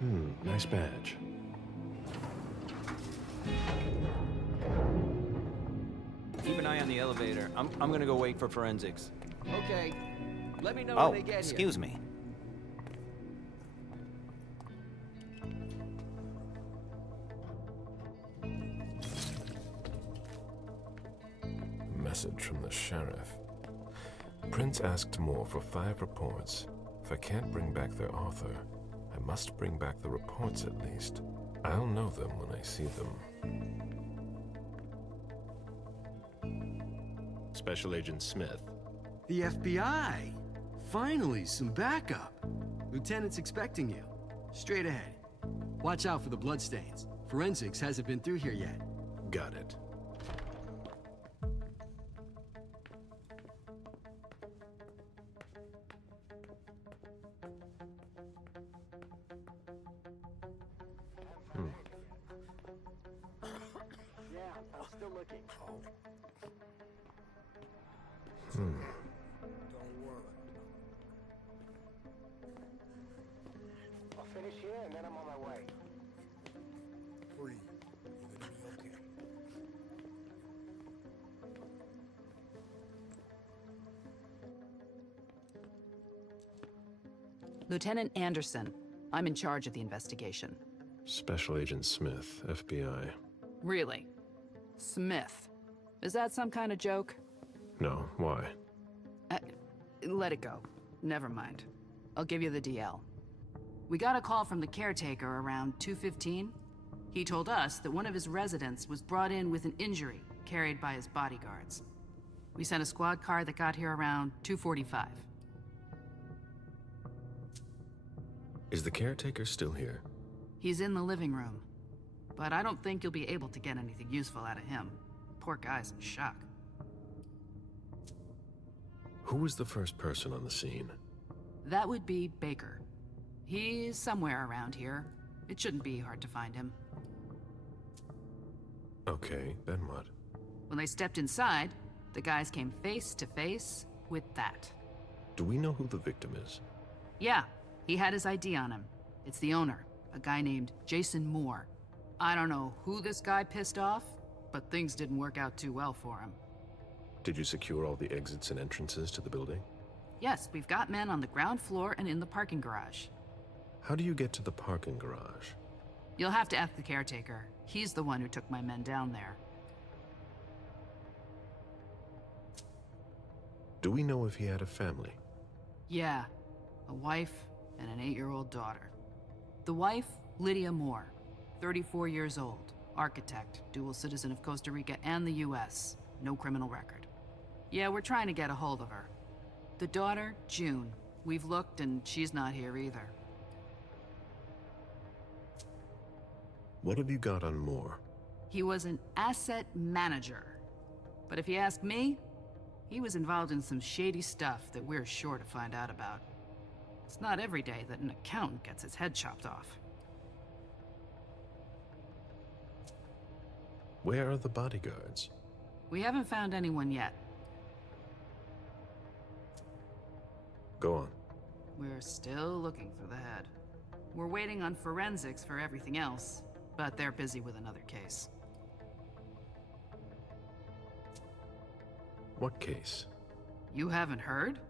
Nice badge. Keep an eye on the elevator. I'm gonna go wait for forensics. Okay. Let me know Oh, when they get here. excuse me. Message from the sheriff. Prince asked more for 5 reports. If I can't bring back their author, I must bring back the reports at least. I'll know them when I see them. Special Agent Smith. The FBI! Finally, some backup. Lieutenant's expecting you. Straight ahead. Watch out for the bloodstains. Forensics hasn't been through here yet. Got it. Yeah, I'm still looking. Don't worry. I'll finish here and then I'm on my way. Free. You're gonna be okay. Lieutenant Anderson, I'm in charge of the investigation. Special Agent Smith, FBI. Really? Smith. Is that some kind of joke? No, why? Let it go. Never mind. I'll give you the DL. We got a call from the caretaker around 2:15. He told us that one of his residents was brought in with an injury carried by his bodyguards. We sent a squad car that got here around 2:45. Is the caretaker still here? He's in the living room, but I don't think you'll be able to get anything useful out of him. Poor guy's in shock. Who was the first person on the scene? That would be Baker. He's somewhere around here. It shouldn't be hard to find him. Okay, then what? When they stepped inside, the guys came face to face with that. Do we know who the victim is? Yeah, he had his ID on him. It's the owner, a guy named Jason Moore. I don't know who this guy pissed off, but things didn't work out too well for him. Did you secure all the exits and entrances to the building? Yes, we've got men on the ground floor and in the parking garage. How do you get to the parking garage? You'll have to ask the caretaker. He's the one who took my men down there. Do we know if he had a family? Yeah, a wife and an 8-year-old daughter. The wife, Lydia Moore, 34 years old, architect, dual citizen of Costa Rica and the US, no criminal record. Yeah, we're trying to get a hold of her. The daughter, June. We've looked and she's not here either. What have you got on Moore? He was an asset manager. But if you ask me, he was involved in some shady stuff that we're sure to find out about. It's not every day that an accountant gets his head chopped off. Where are the bodyguards? We haven't found anyone yet. Go on. We're still looking for the head. We're waiting on forensics for everything else, but they're busy with another case. What case? You haven't heard?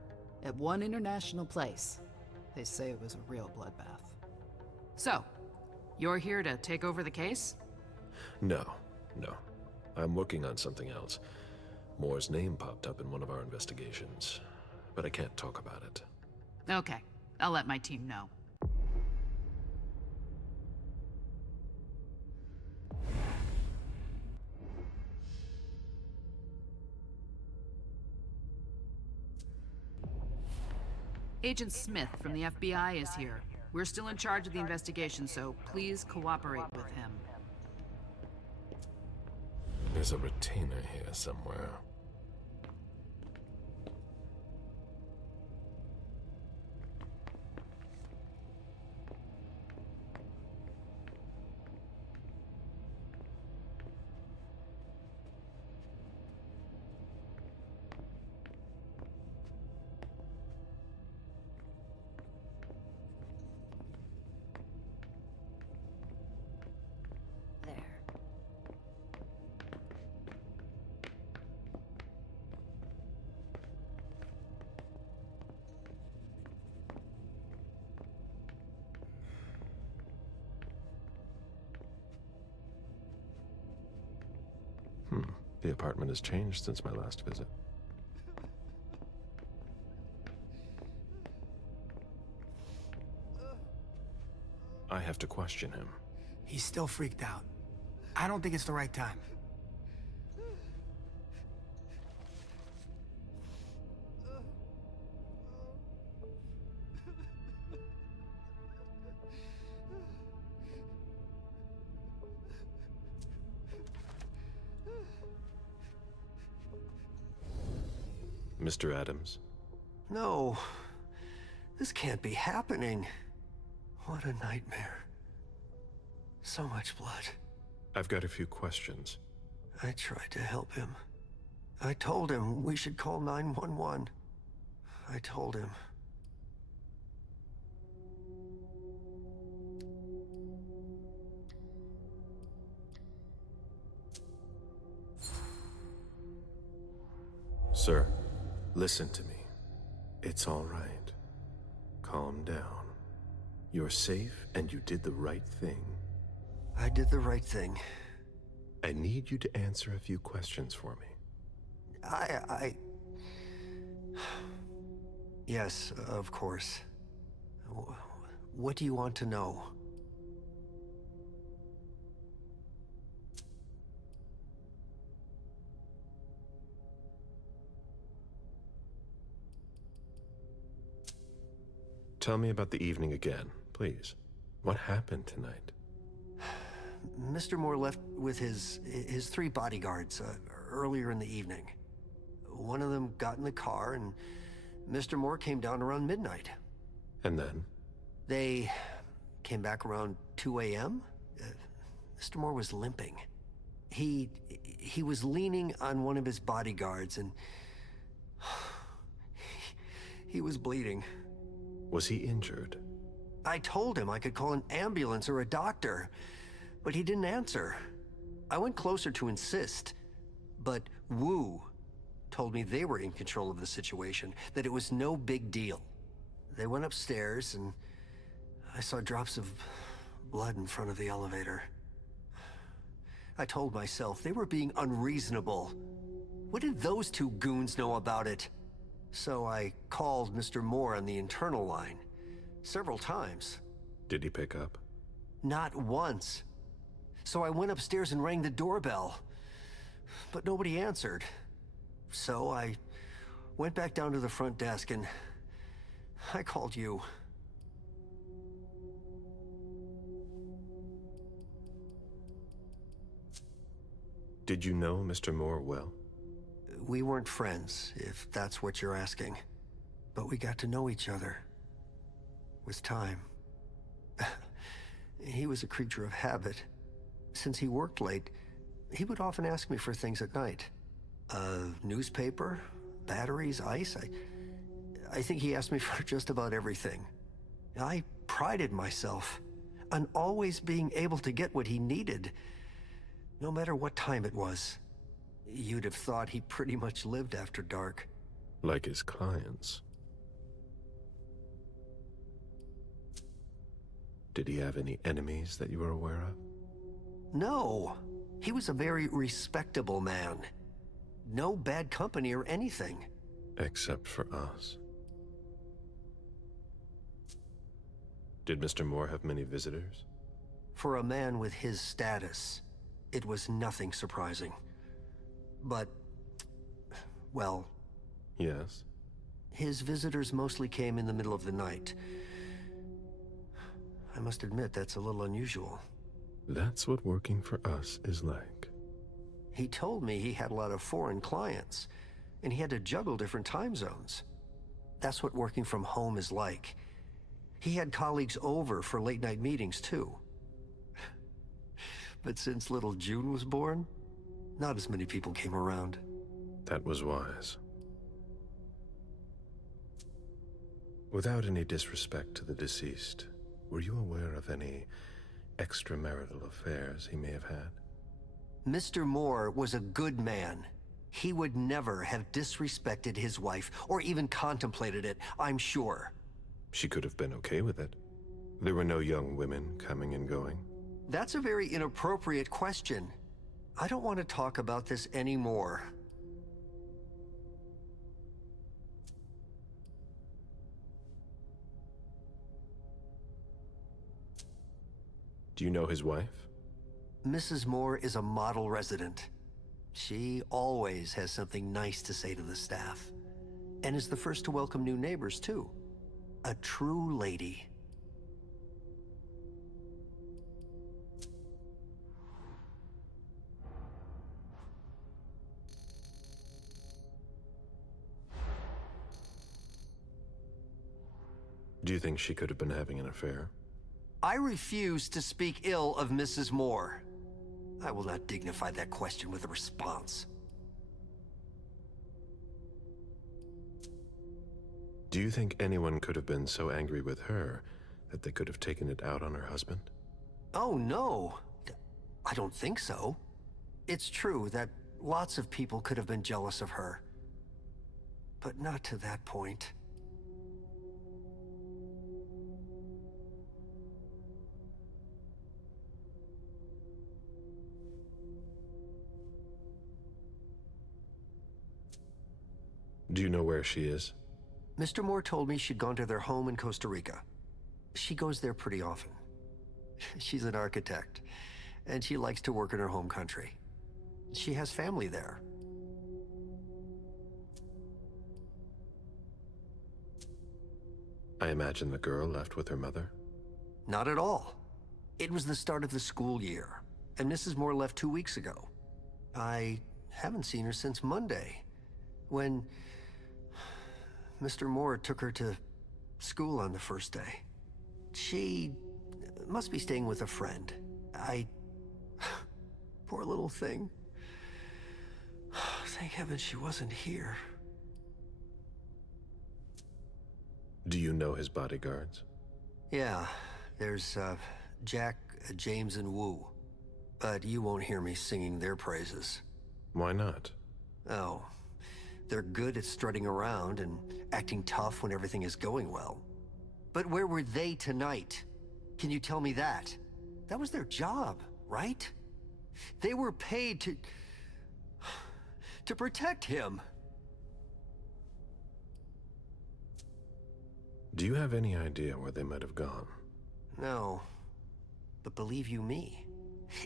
At one international place. They say it was a real bloodbath. So, you're here to take over the case? No. I'm working on something else. Moore's name popped up in one of our investigations, but I can't talk about it. Okay, I'll let my team know. Agent Smith from the FBI is here. We're still in charge of the investigation, so please cooperate with him. There's a retainer here somewhere. The apartment has changed since my last visit. I have to question him. He's still freaked out. I don't think it's the right time. Mr. Adams? No. This can't be happening. What a nightmare. So much blood. I've got a few questions. I tried to help him. I told him we should call 911. I told him. Sir, listen to me. It's all right. Calm down. You're safe and you did the right thing. I did the right thing. I need you to answer a few questions for me. Yes, of course. What do you want to know? Tell me about the evening again, please. What happened tonight? Mr. Moore left with his three bodyguards earlier in the evening. One of them got in the car, and Mr. Moore came down around midnight. And then? They came back around 2 a.m. Mr. Moore was limping. He was leaning on one of his bodyguards, and he was bleeding. Was he injured? I told him I could call an ambulance or a doctor, but he didn't answer. I went closer to insist, but Wu told me they were in control of the situation, that it was no big deal. They went upstairs, and I saw drops of blood in front of the elevator. I told myself they were being unreasonable. What did those two goons know about it? So I called Mr. Moore on the internal line several times. Did he pick up? Not once. So I went upstairs and rang the doorbell, but nobody answered. So I went back down to the front desk and I called you. Did you know Mr. Moore well? We weren't friends, if that's what you're asking. But we got to know each other. With time. He was a creature of habit. Since he worked late, he would often ask me for things at night. A newspaper, batteries, ice. I think he asked me for just about everything. I prided myself on always being able to get what he needed, no matter what time it was. You'd have thought he pretty much lived after dark. Like his clients. Did he have any enemies that you were aware of? No. He was a very respectable man. No bad company or anything. Except for us. Did Mr. Moore have many visitors? For a man with his status, it was nothing surprising. But, well... Yes? His visitors mostly came in the middle of the night. I must admit, that's a little unusual. That's what working for us is like. He told me he had a lot of foreign clients, and he had to juggle different time zones. That's what working from home is like. He had colleagues over for late-night meetings, too. But since little June was born, not as many people came around. That was wise. Without any disrespect to the deceased, were you aware of any extramarital affairs he may have had? Mr. Moore was a good man. He would never have disrespected his wife, or even contemplated it, I'm sure. She could have been okay with it. There were no young women coming and going. That's a very inappropriate question. I don't want to talk about this anymore. Do you know his wife? Mrs. Moore is a model resident. She always has something nice to say to the staff. And is the first to welcome new neighbors, too. A true lady. Do you think she could have been having an affair? I refuse to speak ill of Mrs. Moore. I will not dignify that question with a response. Do you think anyone could have been so angry with her that they could have taken it out on her husband? Oh, no. I don't think so. It's true that lots of people could have been jealous of her. But not to that point. Do you know where she is? Mr. Moore told me she'd gone to their home in Costa Rica. She goes there pretty often. She's an architect, and she likes to work in her home country. She has family there. I imagine the girl left with her mother? Not at all. It was the start of the school year, and Mrs. Moore left 2 weeks ago. I haven't seen her since Monday, when Mr. Moore took her to school on the first day. She must be staying with a friend. Poor little thing. Thank heaven she wasn't here. Do you know his bodyguards? Yeah, there's Jack, James, and Wu. But you won't hear me singing their praises. Why not? Oh, they're good at strutting around and acting tough when everything is going well. But where were they tonight? Can you tell me that? That was their job, right? They were paid to protect him. Do you have any idea where they might have gone? No, but believe you me,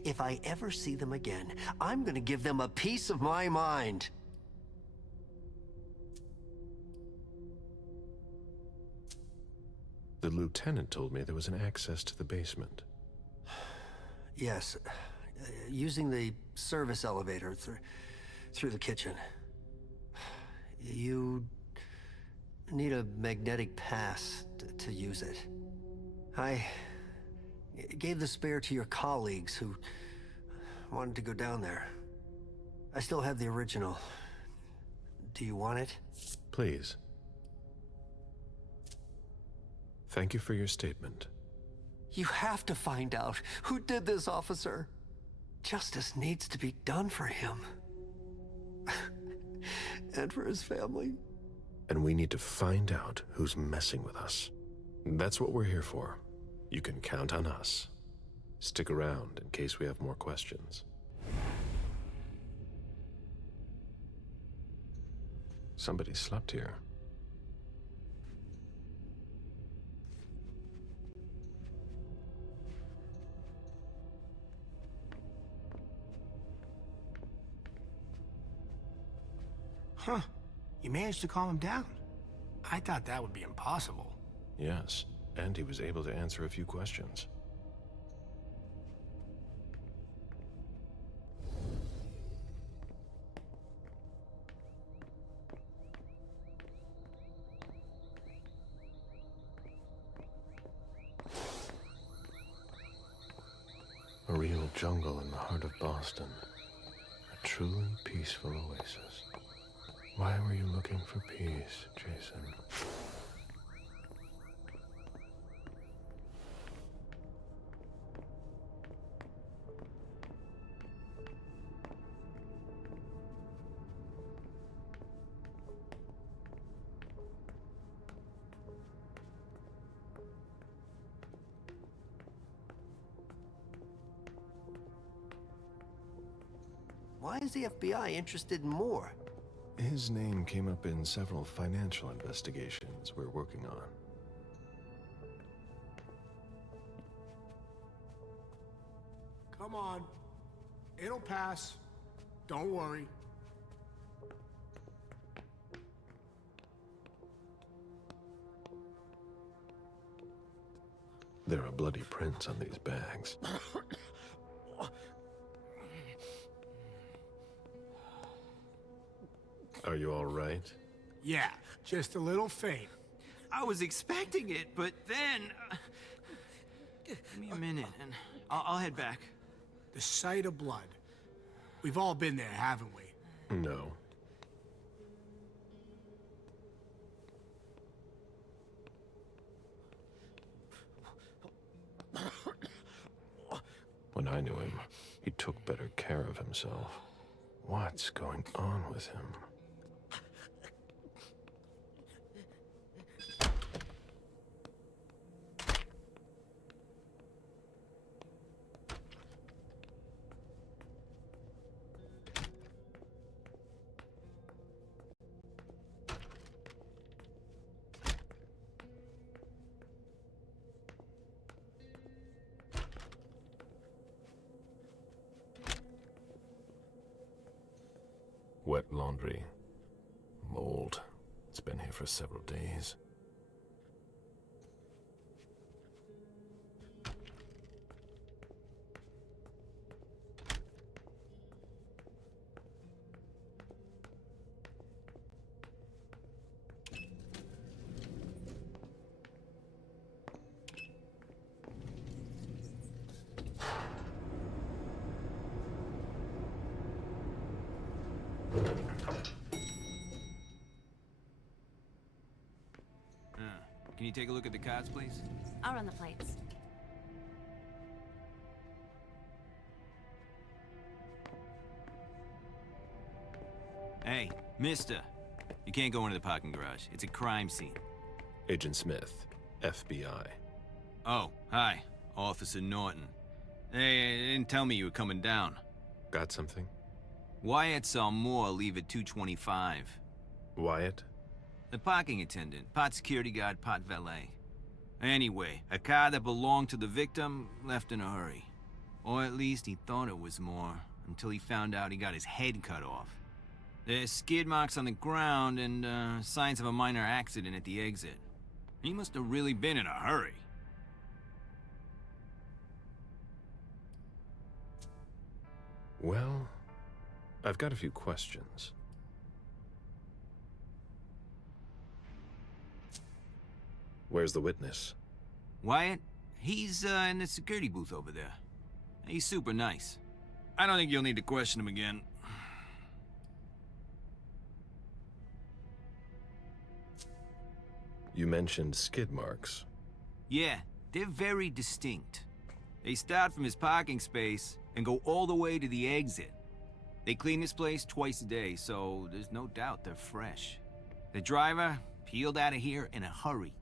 if I ever see them again, I'm gonna give them a piece of my mind. The lieutenant told me there was an access to the basement. Yes, using the service elevator through the kitchen. You need a magnetic pass to use it. I gave the spare to your colleagues who wanted to go down there. I still have the original. Do you want it? Please. Thank you for your statement. You have to find out who did this, officer. Justice needs to be done for him. And for his family. And we need to find out who's messing with us. That's what we're here for. You can count on us. Stick around in case we have more questions. Somebody slept here. Huh. You managed to calm him down. I thought that would be impossible. Yes, and he was able to answer a few questions. A real jungle in the heart of Boston. A truly peaceful oasis. Why were you looking for peace, Jason? Why is the FBI interested in Moore? His name came up in several financial investigations we're working on. Come on. It'll pass. Don't worry. There are bloody prints on these bags. Are you all right? Yeah, just a little faint. I was expecting it, but then... give me a minute, and I'll head back. The sight of blood. We've all been there, haven't we? No. When I knew him, he took better care of himself. What's going on with him? Wet laundry. Mold. It's been here for several days. Can you take a look at the cards, please? I'll run the plates. Hey, mister. You can't go into the parking garage. It's a crime scene. Agent Smith, FBI. Oh, hi. Officer Norton. Hey, they didn't tell me you were coming down. Got something? Wyatt saw Moore leave at 2:25. Wyatt? The parking attendant, part security guard, part valet. Anyway, a car that belonged to the victim left in a hurry. Or at least he thought it was Moore, until he found out he got his head cut off. There's skid marks on the ground and signs of a minor accident at the exit. He must have really been in a hurry. Well, I've got a few questions. Where's the witness? Wyatt? He's in the security booth over there. He's super nice. I don't think you'll need to question him again. You mentioned skid marks. Yeah, they're very distinct. They start from his parking space and go all the way to the exit. They clean this place twice a day, so there's no doubt they're fresh. The driver peeled out of here in a hurry.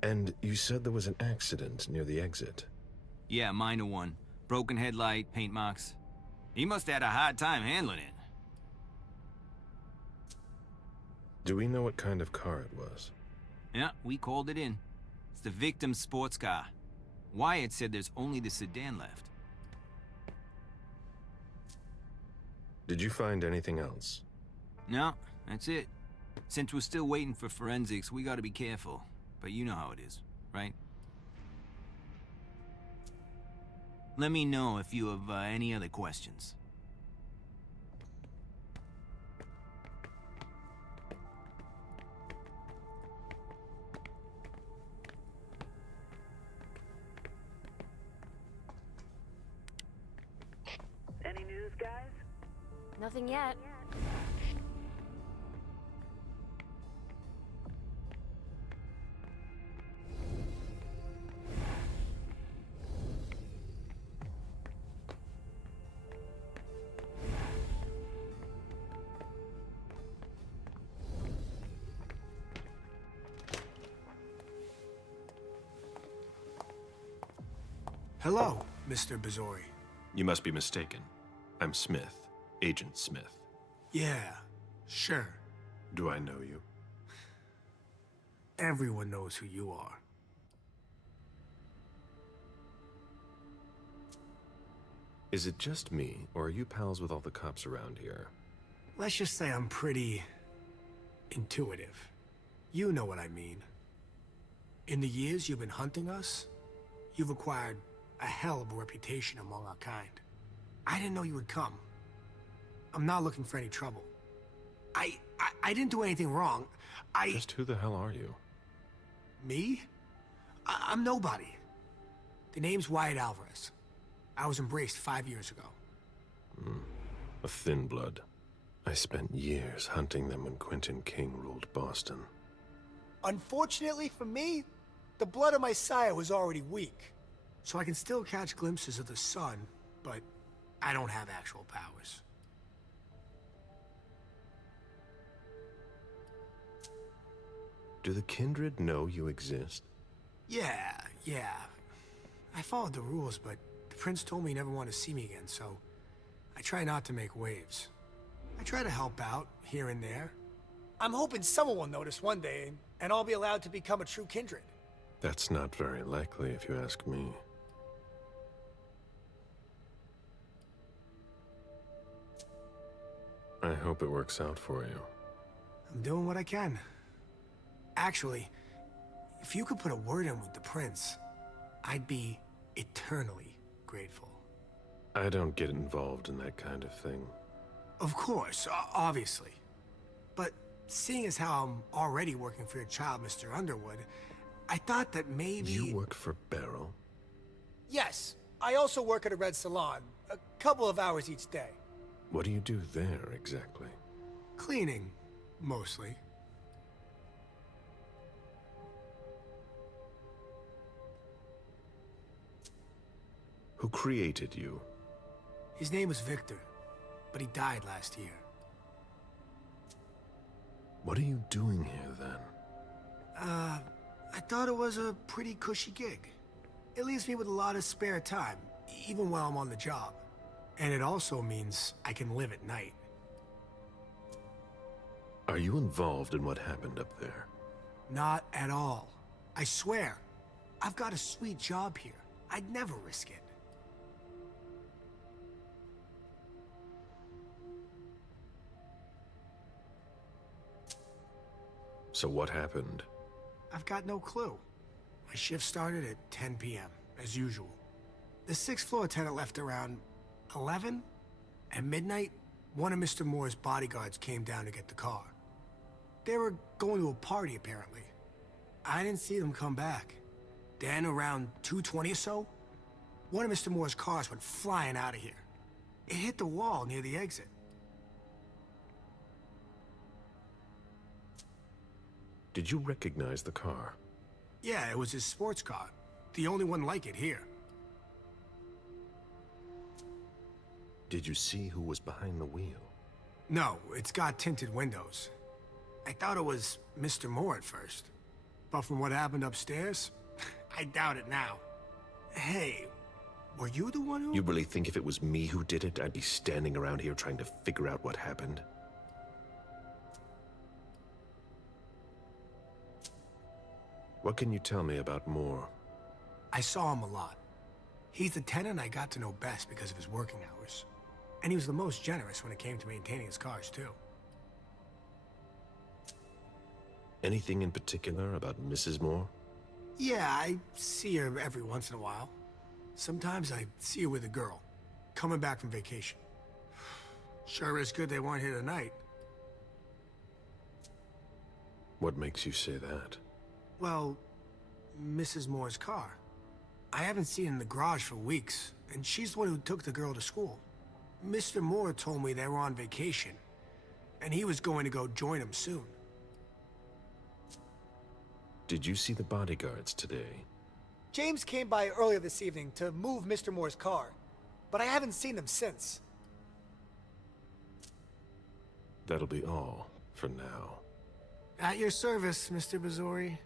And you said there was an accident near the exit. Yeah, minor one. Broken headlight, paint marks. He must have had a hard time handling it. Do we know what kind of car it was? Yeah, we called it in. It's the victim's sports car. Wyatt said there's only the sedan left. Did you find anything else? No, that's it. Since we're still waiting for forensics, we gotta be careful. But you know how it is, right? Let me know if you have any other questions. Any news, guys? Nothing yet. Hello, Mr. Bazori. You must be mistaken. I'm Smith, Agent Smith. Yeah, sure. Do I know you? Everyone knows who you are. Is it just me, or are you pals with all the cops around here? Let's just say I'm pretty intuitive. You know what I mean. In the years you've been hunting us, you've acquired a hell of a reputation among our kind. I didn't know you would come. I'm not looking for any trouble. I didn't do anything wrong. Just who the hell are you? Me? I'm nobody. The name's Wyatt Alvarez. I was embraced 5 years ago. A thin blood. I spent years hunting them when Quentin King ruled Boston. Unfortunately for me, the blood of my sire was already weak. So I can still catch glimpses of the sun, but I don't have actual powers. Do the Kindred know you exist? Yeah. I followed the rules, but the prince told me he never wanted to see me again, so I try not to make waves. I try to help out, here and there. I'm hoping someone will notice one day, and I'll be allowed to become a true Kindred. That's not very likely, if you ask me. I hope it works out for you. I'm doing what I can. Actually, if you could put a word in with the prince, I'd be eternally grateful. I don't get involved in that kind of thing. Of course, obviously. But seeing as how I'm already working for your child, Mr. Underwood, I thought that maybe... You work for Beryl? Yes, I also work at a red salon, a couple of hours each day. What do you do there, exactly? Cleaning, mostly. Who created you? His name was Victor, but he died last year. What are you doing here, then? I thought it was a pretty cushy gig. It leaves me with a lot of spare time, even while I'm on the job. And it also means I can live at night. Are you involved in what happened up there? Not at all. I swear. I've got a sweet job here. I'd never risk it. So what happened? I've got no clue. My shift started at 10 p.m., as usual. The sixth floor tenant left around 11? At midnight, one of Mr. Moore's bodyguards came down to get the car. They were going to a party, apparently. I didn't see them come back. Then, around 2:20 or so, one of Mr. Moore's cars went flying out of here. It hit the wall near the exit. Did you recognize the car? Yeah, it was his sports car. The only one like it here. Did you see who was behind the wheel? No, it's got tinted windows. I thought it was Mr. Moore at first. But from what happened upstairs, I doubt it now. Hey, were you the one who... You really think if it was me who did it, I'd be standing around here trying to figure out what happened? What can you tell me about Moore? I saw him a lot. He's the tenant I got to know best because of his working hours. And he was the most generous when it came to maintaining his cars, too. Anything in particular about Mrs. Moore? Yeah, I see her every once in a while. Sometimes I see her with a girl, coming back from vacation. Sure is good they weren't here tonight. What makes you say that? Well, Mrs. Moore's car. I haven't seen it in the garage for weeks, and she's the one who took the girl to school. Mr. Moore told me they were on vacation, and he was going to go join them soon. Did you see the bodyguards today? James came by earlier this evening to move Mr. Moore's car, but I haven't seen them since. That'll be all for now. At your service, Mr. Bazori.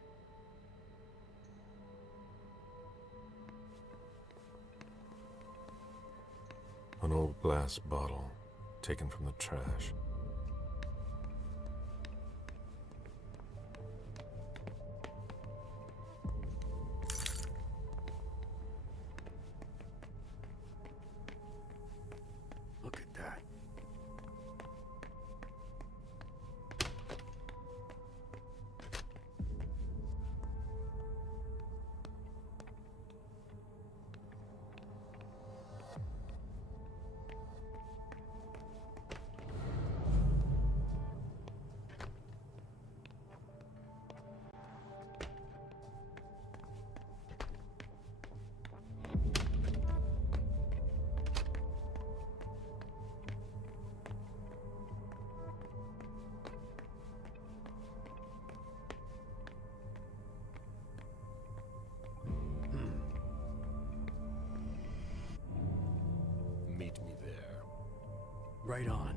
An old glass bottle, taken from the trash. Look at that. Meet me there. Right on.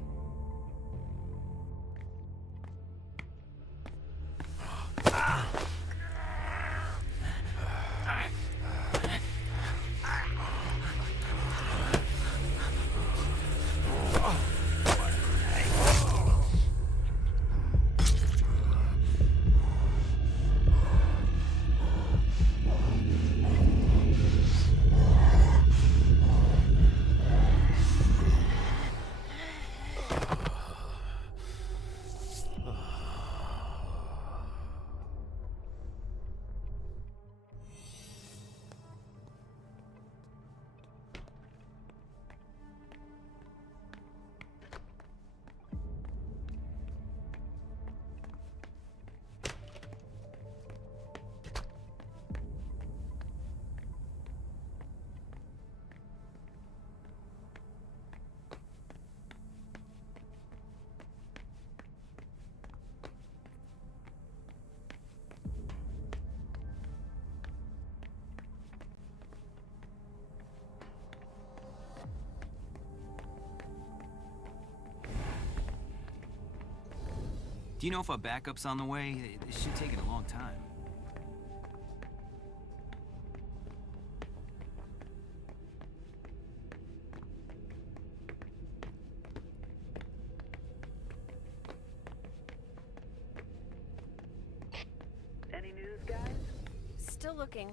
Do you know if our backup's on the way? It should take it a long time. Any news, guys? Still looking.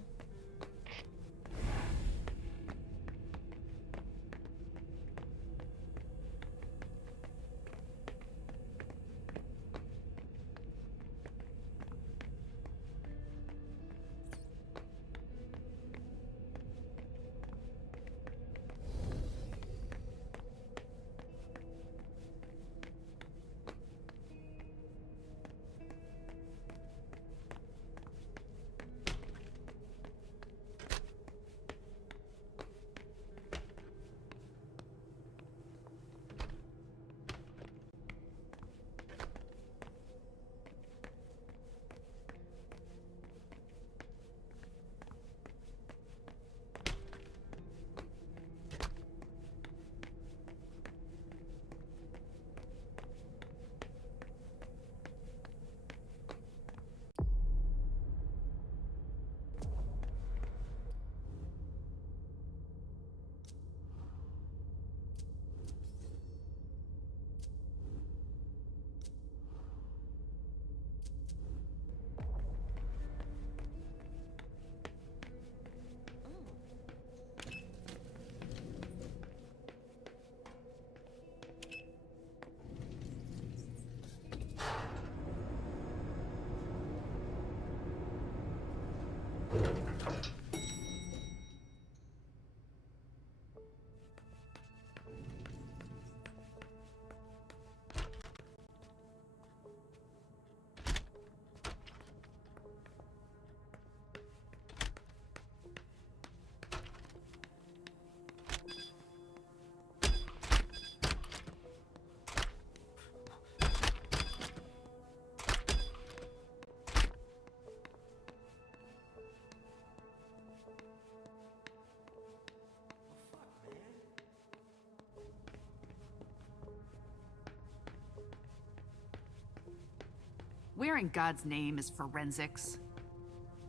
Where in God's name is forensics?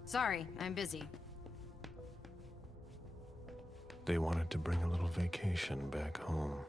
Sorry, I'm busy. They wanted to bring a little vacation back home.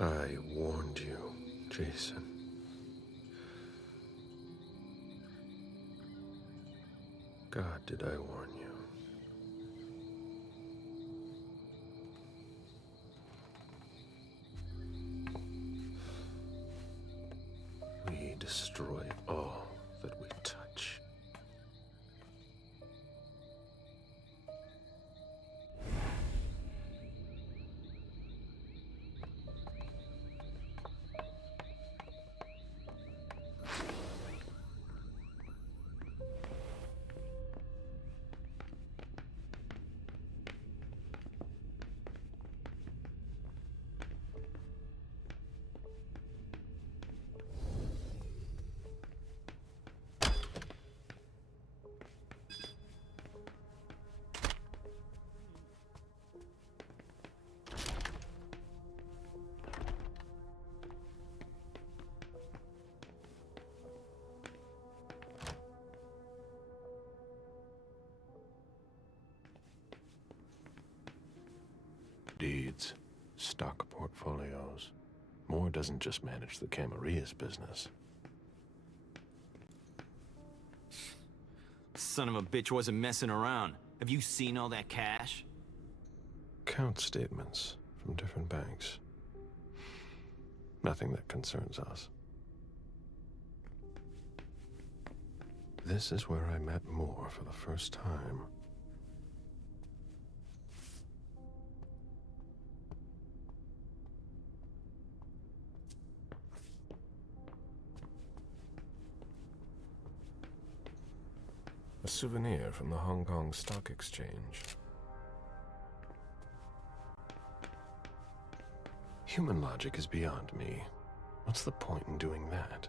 I warned you, Jason. God, did I warn you? We destroy all that we touch. Deeds, stock portfolios. Moore doesn't just manage the Camaria's business. Son of a bitch wasn't messing around. Have you seen all that cash? Account statements from different banks. Nothing that concerns us. This is where I met Moore for the first time. A souvenir from the Hong Kong Stock Exchange. Human logic is beyond me. What's the point in doing that?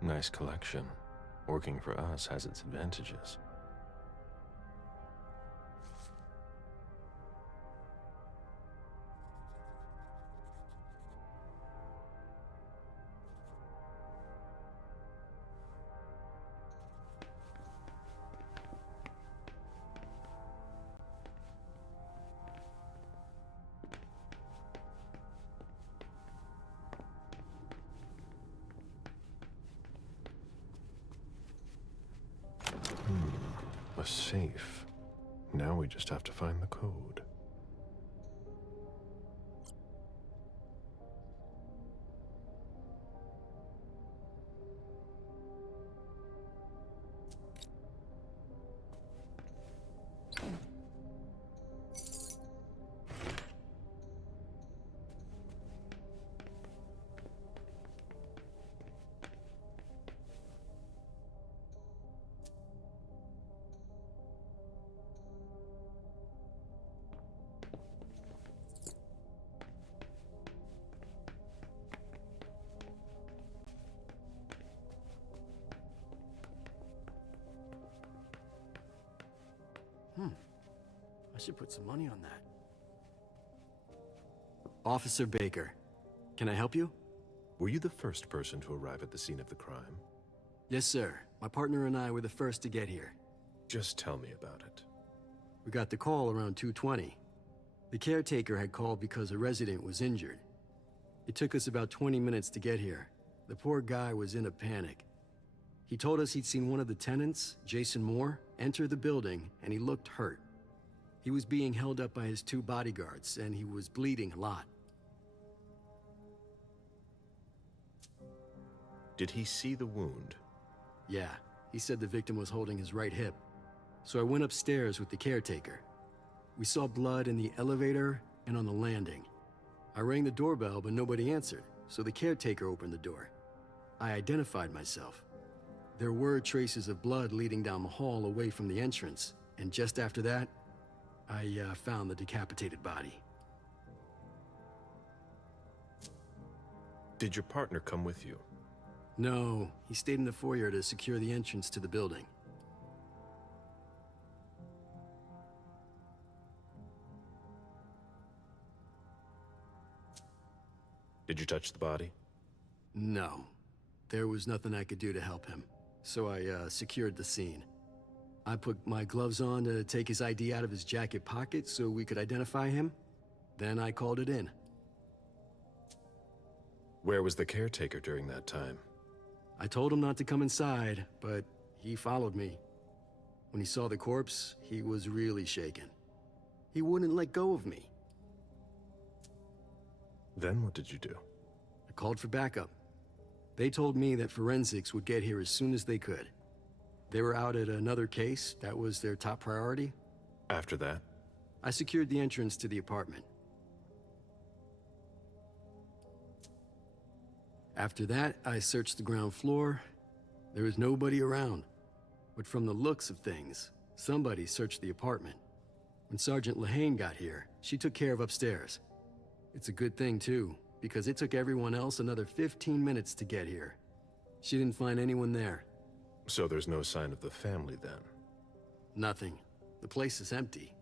Nice collection. Working for us has its advantages. A safe. Now we just have to find the code. I should put some money on that. Officer Baker, can I help you? Were you the first person to arrive at the scene of the crime? Yes, sir. My partner and I were the first to get here. Just tell me about it. We got the call around 2:20. The caretaker had called because a resident was injured. It took us about 20 minutes to get here. The poor guy was in a panic. He told us he'd seen one of the tenants, Jason Moore, enter the building, and he looked hurt. He was being held up by his 2 bodyguards, and he was bleeding a lot. Did he see the wound? Yeah, he said the victim was holding his right hip. So I went upstairs with the caretaker. We saw blood in the elevator, and on the landing. I rang the doorbell, but nobody answered, so the caretaker opened the door. I identified myself. There were traces of blood leading down the hall away from the entrance, and just after that, I found the decapitated body. Did your partner come with you? No, he stayed in the foyer to secure the entrance to the building. Did you touch the body? No. There was nothing I could do to help him, so I secured the scene. I put my gloves on to take his ID out of his jacket pocket so we could identify him. Then I called it in. Where was the caretaker during that time? I told him not to come inside, but he followed me. When he saw the corpse, he was really shaken. He wouldn't let go of me. Then what did you do? I called for backup. They told me that forensics would get here as soon as they could. They were out at another case. That was their top priority. After that? I secured the entrance to the apartment. After that, I searched the ground floor. There was nobody around. But from the looks of things, somebody searched the apartment. When Sergeant Lehane got here, she took care of upstairs. It's a good thing, too, because it took everyone else another 15 minutes to get here. She didn't find anyone there. So there's no sign of the family then? Nothing. The place is empty.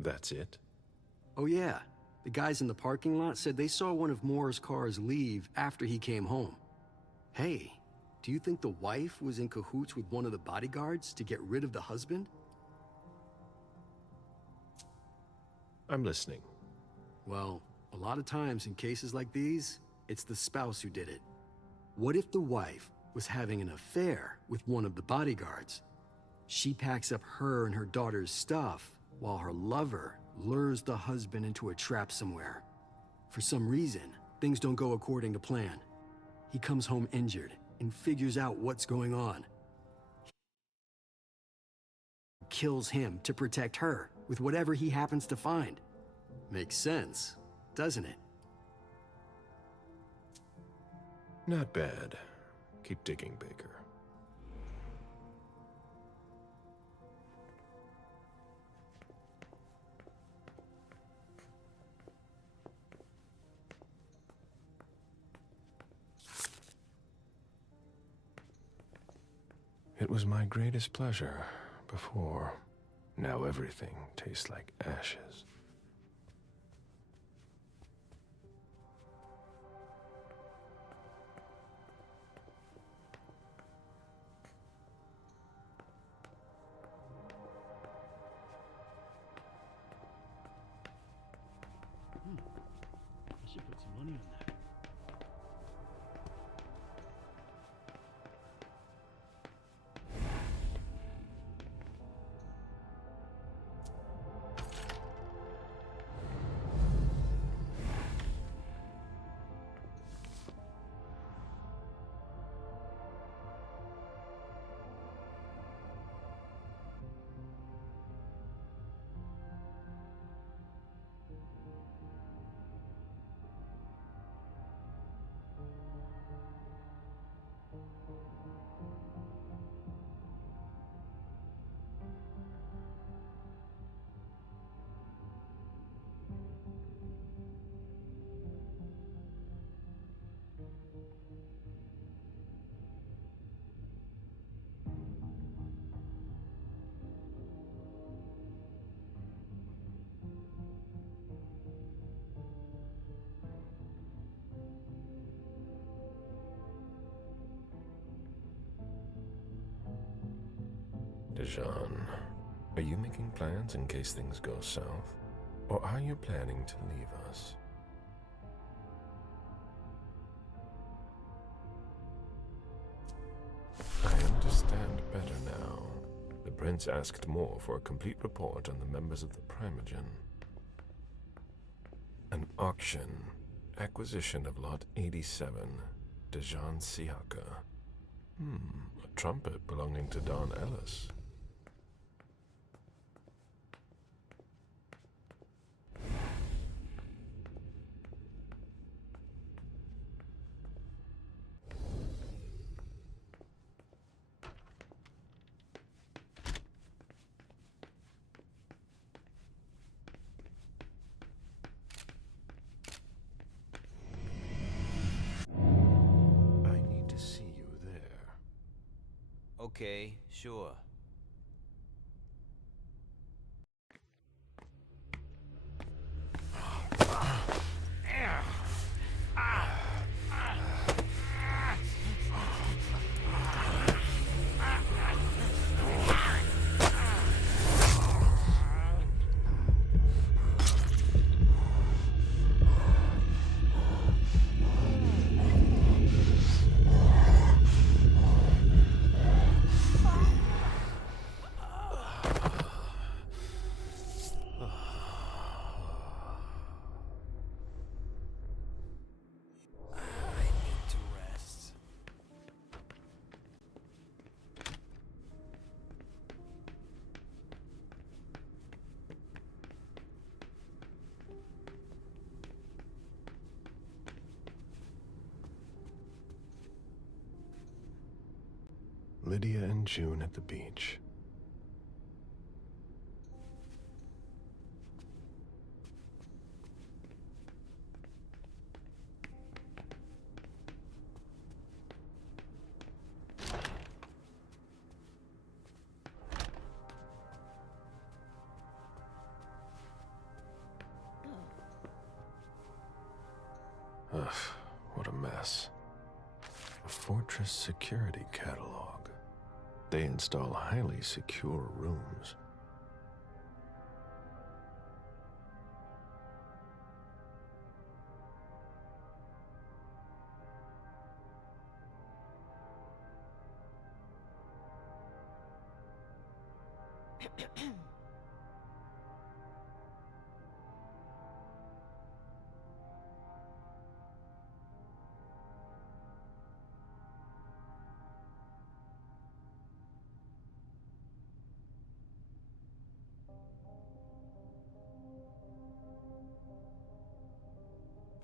That's it? Oh yeah, the guys in the parking lot said they saw one of Moore's cars leave after he came home. Hey, do you think the wife was in cahoots with one of the bodyguards to get rid of the husband? I'm listening. Well, a lot of times in cases like these, it's the spouse who did it. What if the wife was having an affair with one of the bodyguards? She packs up her and her daughter's stuff, while her lover lures the husband into a trap somewhere. For some reason, things don't go according to plan. He comes home injured and figures out what's going on. He kills him to protect her with whatever he happens to find. Makes sense, doesn't it? Not bad. Keep digging, Baker. It was my greatest pleasure before. Now everything tastes like ashes. I should put some money on that. Dijon, are you making plans in case things go south? Or are you planning to leave us? I understand better now. The Prince asked more for a complete report on the members of the Primogen. An auction. Acquisition of Lot 87. Dejan Siaka. A trumpet belonging to Don Ellis. Okay, sure. Lydia and June at the beach. Ugh, what a mess. A fortress security catalog. They install highly secure rooms.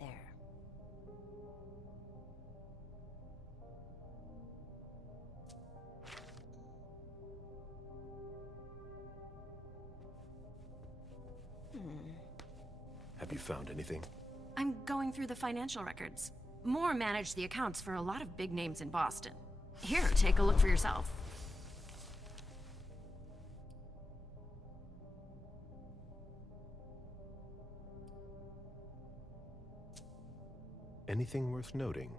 There. Have you found anything? I'm going through the financial records. Moore managed the accounts for a lot of big names in Boston. Here, take a look for yourself. Anything worth noting?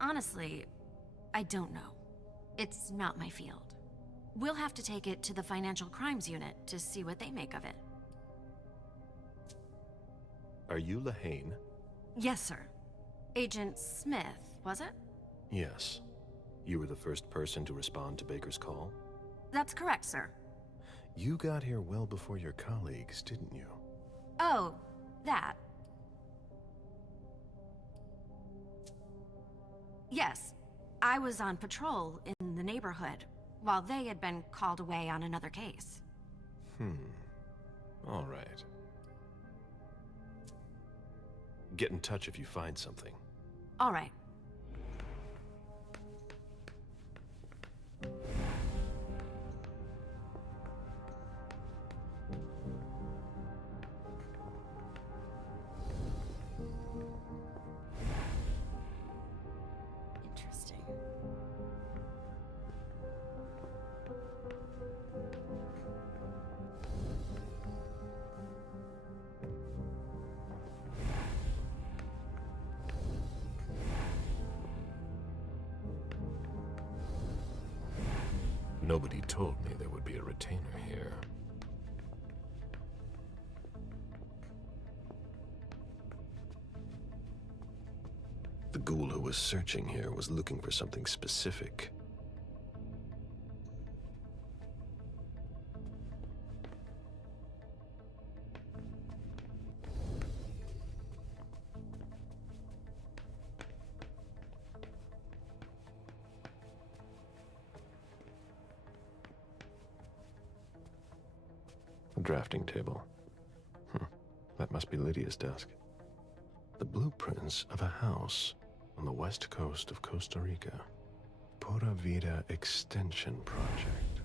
Honestly, I don't know. It's not my field. We'll have to take it to the Financial Crimes Unit to see what they make of it. Are you Lahane? Yes, sir. Agent Smith, was it? Yes. You were the first person to respond to Baker's call? That's correct, sir. You got here well before your colleagues, didn't you? Oh, that. Yes. I was on patrol in the neighborhood, while they had been called away on another case. All right. Get in touch if you find something. All right. Interesting. Nobody told me there would be a retainer here. The ghoul who was searching here was looking for something specific. drafting table. That must be Lydia's desk. The blueprints of a house on the west coast of Costa Rica. Pura Vida Extension Project.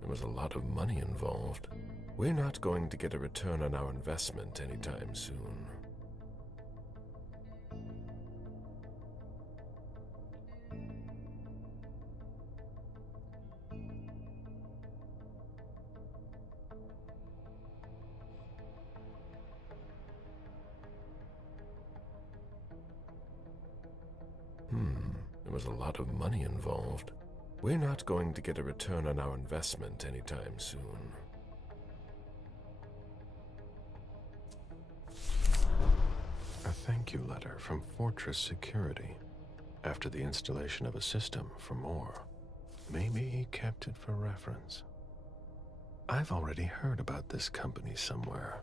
There was a lot of money involved. We're not going to get a return on our investment anytime soon. There was a lot of money involved. We're not going to get a return on our investment anytime soon. A thank you letter from Fortress Security. After the installation of a system for more. Maybe he kept it for reference. I've already heard about this company somewhere.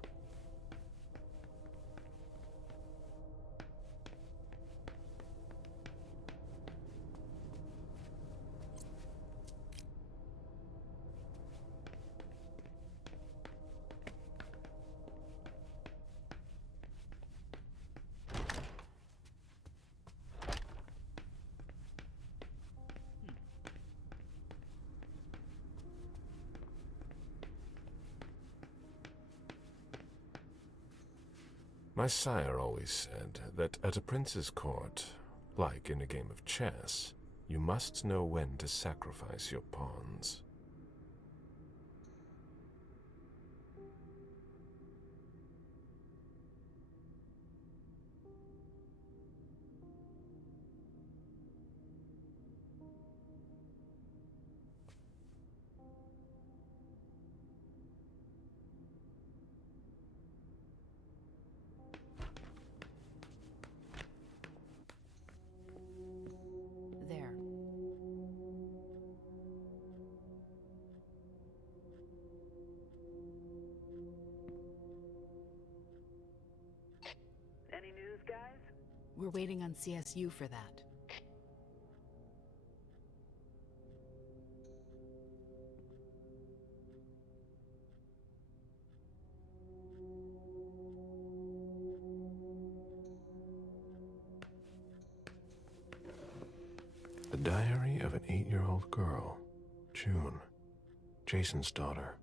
My sire always said that at a prince's court, like in a game of chess, you must know when to sacrifice your pawns. There. Any news, guys? We're waiting on CSU for that. The diary of an 8-year-old girl, June, Jason's daughter.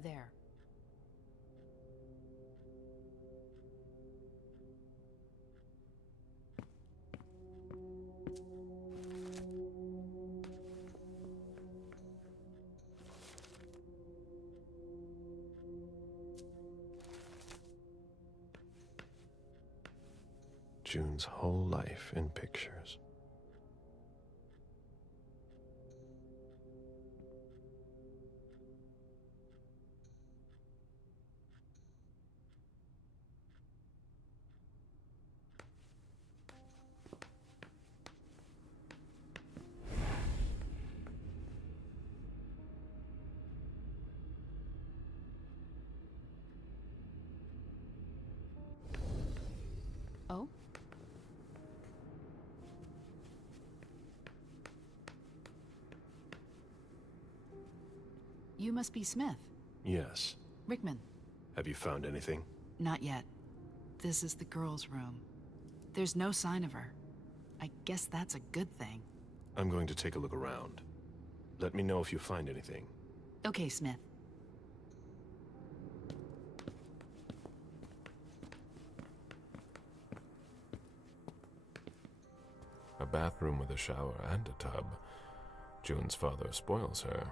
There. June's whole life in pictures. Oh? You must be Smith. Yes. Rickman. Have you found anything? Not yet. This is the girl's room. There's no sign of her. I guess that's a good thing. I'm going to take a look around. Let me know if you find anything. Okay, Smith. A bathroom with a shower and a tub. June's father spoils her.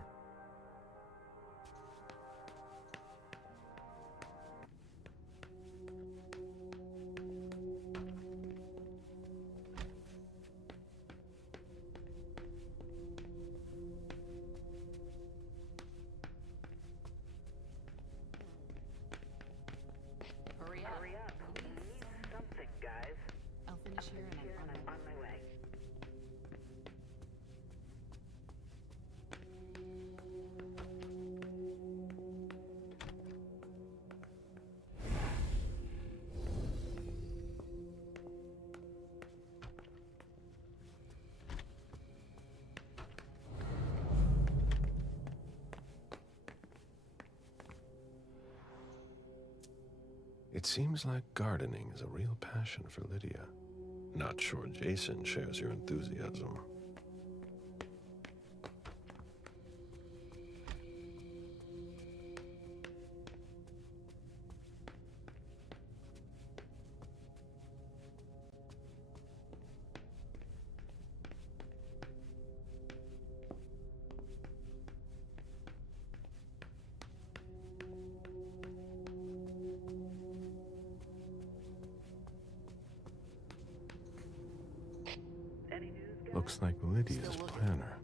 Hurry up. We need something, guys. I'll finish here and I'm On my way. It seems like gardening is a real passion for Lydia. Not sure Jason shares your enthusiasm. Any news, guys? Looks like Lydia's planner.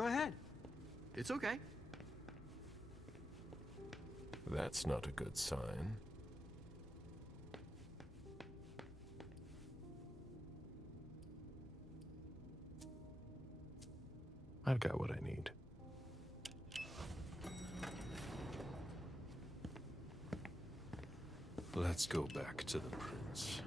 Go ahead. It's okay. That's not a good sign. I've got what I need. Let's go back to the prince.